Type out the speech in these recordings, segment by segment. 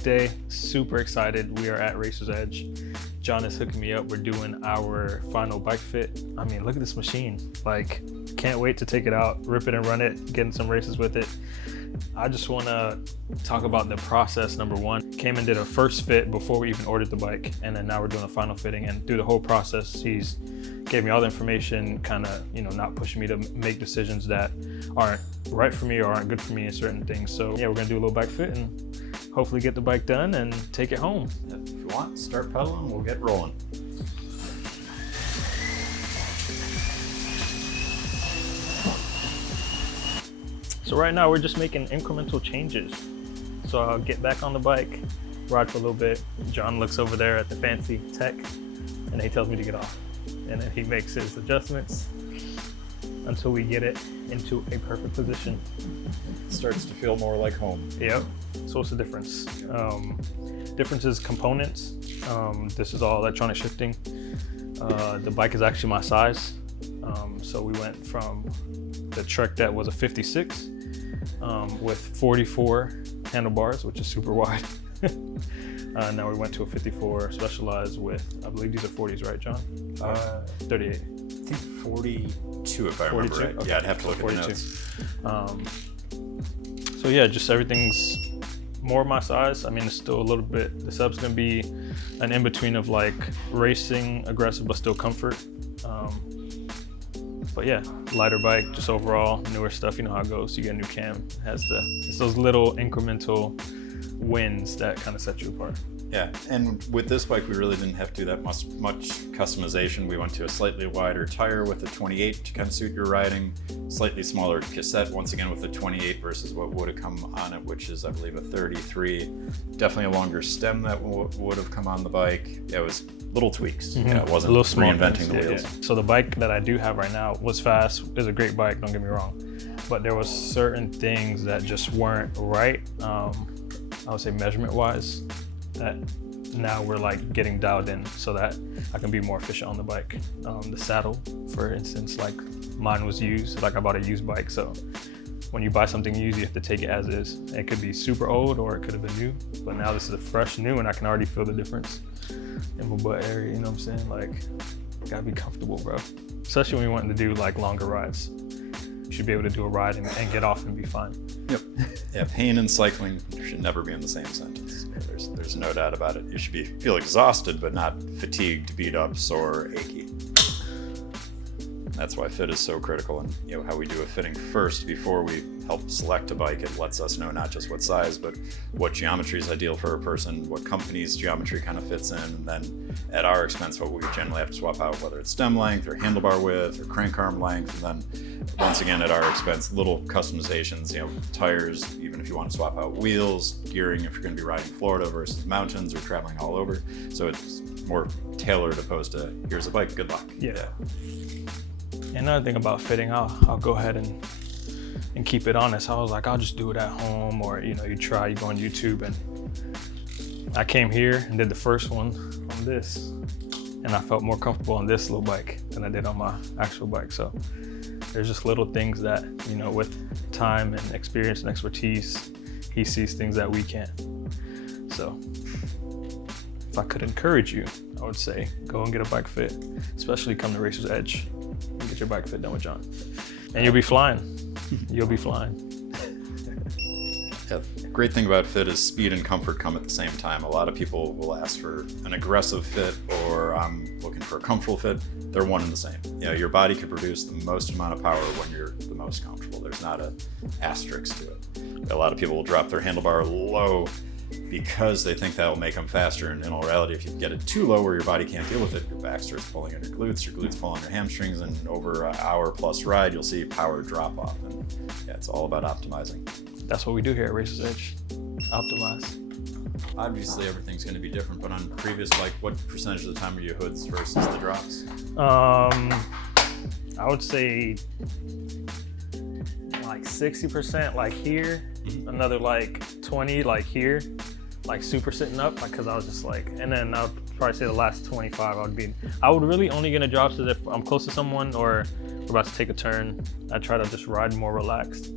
bike day, super excited. We are at Racer's Edge. John is hooking me up. We're doing our final bike fit. I mean, look at this machine. Like, can't wait to take it out, rip it and run it, get in some races with it. I just want to talk about the process. Number one, came and did a first fit before we even ordered the bike, and then now we're doing a final fitting. And through the whole process, he's gave me all the information, kind of, you know, not pushing me to make decisions that aren't right for me or aren't good for me in certain things. So yeah, we're gonna do a little bike fit and hopefully get the bike done and take it home. If you want, start pedaling, we'll get rolling. So right now we're just making incremental changes. So I'll get back on the bike, ride for a little bit. John looks over there at the fancy tech and then he tells me to get off. And then he makes his adjustments until we get it into a perfect position. It starts to feel more like home. Yep. So what's the difference? Difference is components. This is all electronic shifting. The bike is actually my size. So we went from the Trek that was a 56 with 44 handlebars, which is super wide. Now we went to a 54 Specialized with, I believe these are 40s, right, John? 38. I think 42 if I remember right. Okay. Yeah, I'd have to look at the notes. So yeah, just everything's more my size. I mean, it's still a little bit, the sub's gonna be an in-between of like racing, aggressive, but still comfort. But yeah, lighter bike, just overall newer stuff. You know how it goes. You get a new cam. It's those little incremental wins that kind of set you apart. Yeah, and with this bike, we really didn't have to do that much customization. We went to a slightly wider tire with a 28 to kind of suit your riding, slightly smaller cassette, once again with a 28 versus what would have come on it, which is, I believe, a 33. Definitely a longer stem that would have come on the bike. It was little tweaks. Mm-hmm. Yeah, it wasn't reinventing the wheels. Yeah. So the bike that I do have right now was fast. It's a great bike, don't get me wrong. But there was certain things that just weren't right, I would say measurement-wise, that now we're like getting dialed in so that I can be more efficient on the bike. The saddle, for instance, like mine was used, like I bought a used bike. So when you buy something used, you have to take it as is. It could be super old or it could have been new, but now this is a fresh new and I can already feel the difference in my butt area, you know what I'm saying? Like, gotta be comfortable, bro. Especially when you're wanting to do like longer rides. You should be able to do a ride and get off and be fine. Yep. Yeah, pain and cycling should never be in the same sentence. There's no doubt about it. You should feel exhausted, but not fatigued, beat up, sore, achy. That's why fit is so critical, and you know how we do a fitting first before we help select a bike. It lets us know not just what size, but what geometry is ideal for a person, what company's geometry kind of fits in, and then at our expense, what we generally have to swap out, whether it's stem length or handlebar width or crank arm length, and then once again at our expense, little customizations, you know, tires, even if you want to swap out wheels, gearing if you're going to be riding Florida versus mountains or traveling all over. So it's more tailored opposed to here's a bike, good luck. Yeah. Another thing about fitting, I'll go ahead and keep it honest. I was like, I'll just do it at home, or you know, you go on YouTube, and I came here and did the first one on this, and I felt more comfortable on this little bike than I did on my actual bike. So there's just little things that, you know, with time and experience and expertise, he sees things that we can't. So if I could encourage you, I would say go and get a bike fit, especially come to Racer's Edge and get your bike fit done with John. And you'll be flying. You'll be flying. Yeah, the great thing about fit is speed and comfort come at the same time. A lot of people will ask for an aggressive fit or I'm looking for a comfortable fit. They're one and the same. You know, your body can produce the most amount of power when you're the most comfortable. There's not an asterisk to it. A lot of people will drop their handlebar low because they think that'll make them faster. And in all reality, if you get it too low where your body can't deal with it, your back starts pulling on your glutes pull on your hamstrings, and over an hour plus ride, you'll see power drop off. And yeah, it's all about optimizing. That's what we do here at Racer's Edge. Optimize. Obviously, everything's going to be different, but on previous bike, what percentage of the time are you hoods versus the drops? I would say like 60% like here, another like 20 like here, like super sitting up, like, cause I was just like, and then I would probably say the last 25 I would really only get a drop is if I'm close to someone or we're about to take a turn. I try to just ride more relaxed.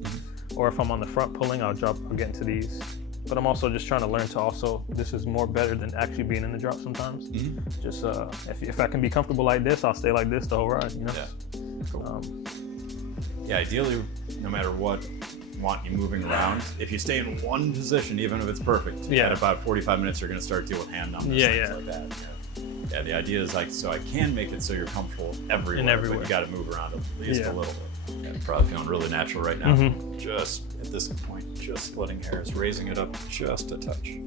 Or if I'm on the front pulling, I'll get into these. but I'm also just trying to learn to also, this is more better than actually being in the drop sometimes. Just if I can be comfortable like this, I'll stay like this the whole ride, you know? Yeah. Cool. Yeah, ideally, no matter what, want you moving around. If you stay in one position, even if it's perfect, at about 45 minutes, you're going to start to deal with hand numbness, things like that. Yeah, the idea is like, so I can make it so you're comfortable everywhere, but you got to move around at least a little bit. Yeah, probably feeling really natural right now. Just at this point, just splitting hairs, raising it up just a touch.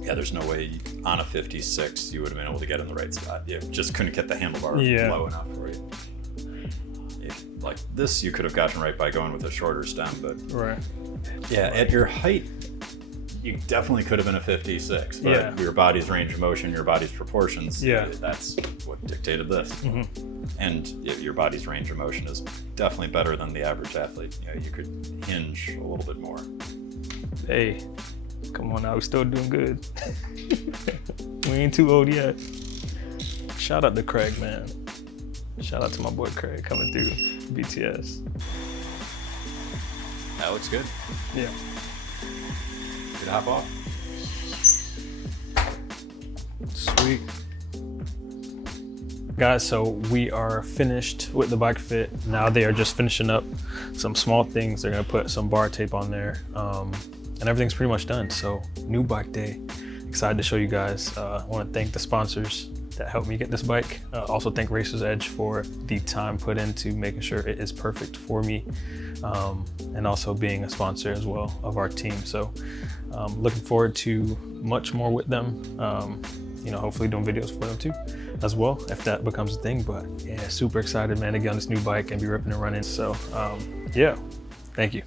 Yeah, there's no way on a 56 you would have been able to get in the right spot. You just couldn't get the handlebar low enough, right? Like this, you could have gotten right by going with a shorter stem, but yeah, at your height, you definitely could have been a 56, but your body's range of motion, your body's proportions, that's what dictated this. And your body's range of motion is definitely better than the average athlete. You know, you could hinge a little bit more. Hey, come on now, we're still doing good. We ain't too old yet. Shout out to Craig, man. Shout out to my boy Craig coming through BTS. That looks good. Yeah. Good hop off. Sweet. Guys, so we are finished with the bike fit. Now they are just finishing up some small things. They're gonna put some bar tape on there, and everything's pretty much done. So new bike day. Excited to show you guys. I want to thank the sponsors that helped me get this bike. Also thank Racer's Edge for the time put into making sure it is perfect for me, and also being a sponsor as well of our team. So looking forward to much more with them. You know, hopefully doing videos for them too as well, if that becomes a thing. But yeah, super excited, man, to get on this new bike and be ripping and running. So yeah, thank you.